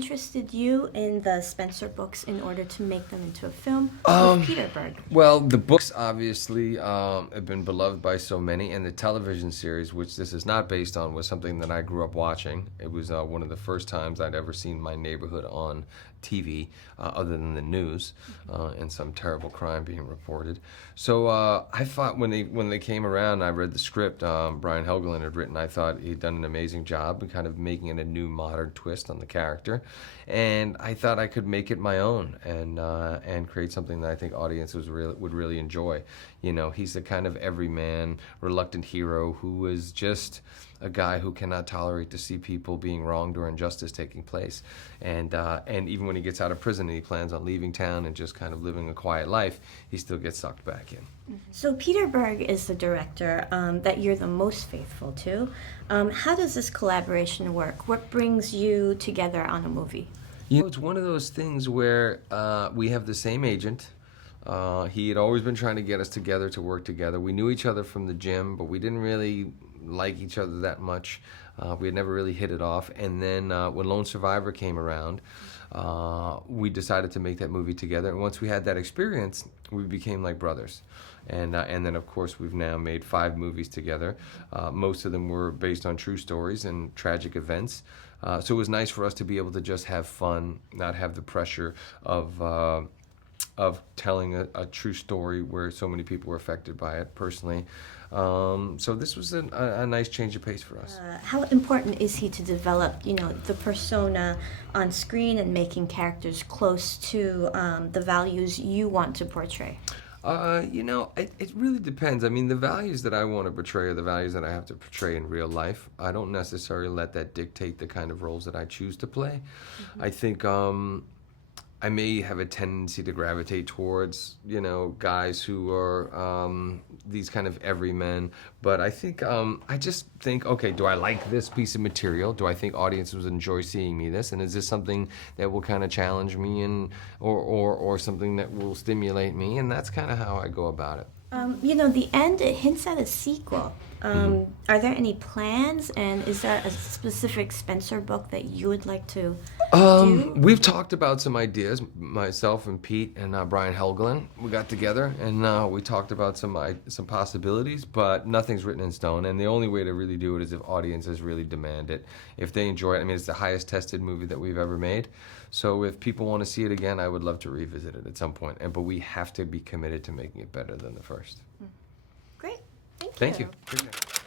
interested you in the Spenser books in order to make them into a film with Peter Berg? Well, the books obviously have been beloved by so many, and the television series, which this is not based on, was something that I grew up watching. It was one of the first times I'd ever seen my neighborhood on TV, other than the news, and some terrible crime being reported. So I thought when they came around, I read the script Brian Helgeland had written. I thought he'd done an amazing job in kind of making it a new modern twist on the character, and I thought I could make it my own and create something that I think audiences would really enjoy. You know, he's the kind of everyman, reluctant hero who is just a guy who cannot tolerate to see people being wronged or injustice taking place. And even when he gets out of prison and he plans on leaving town and just kind of living a quiet life, he still gets sucked back in. So Peter Berg is the director that you're the most faithful to. How does this collaboration work? What brings you together on a movie? You know, it's one of those things where we have the same agent. He had always been trying to get us together to work together. We knew each other from the gym, but we didn't really like each other that much. We had never really hit it off. And then when Lone Survivor came around, we decided to make that movie together. And once we had that experience, we became like brothers. And then, of course, we've now made 5 movies together. Most of them were based on true stories and tragic events. So it was nice for us to be able to just have fun, not have the pressure of telling a true story where so many people were affected by it personally. So this was a nice change of pace for us. How important is he to develop, the persona on screen and making characters close to the values you want to portray? It really depends. I mean, the values that I want to portray are the values that I have to portray in real life. I don't necessarily let that dictate the kind of roles that I choose to play. Mm-hmm. I think I may have a tendency to gravitate towards, guys who are these kind of everymen. But I think, I just think, okay, do I like this piece of material? Do I think audiences enjoy seeing me this? And is this something that will kind of challenge me or something that will stimulate me? And that's kind of how I go about it. The end, it hints at a sequel. Are there any plans, and is there a specific Spenser book that you would like to do? We've talked about some ideas, myself and Pete and Brian Helgeland. We got together and we talked about some possibilities, but nothing's written in stone. And the only way to really do it is if audiences really demand it. If they enjoy it, I mean, it's the highest tested movie that we've ever made. So if people want to see it again, I would love to revisit it at some point. But we have to be committed to making it better than the first. Great. Thank you. Thank you. Appreciate it.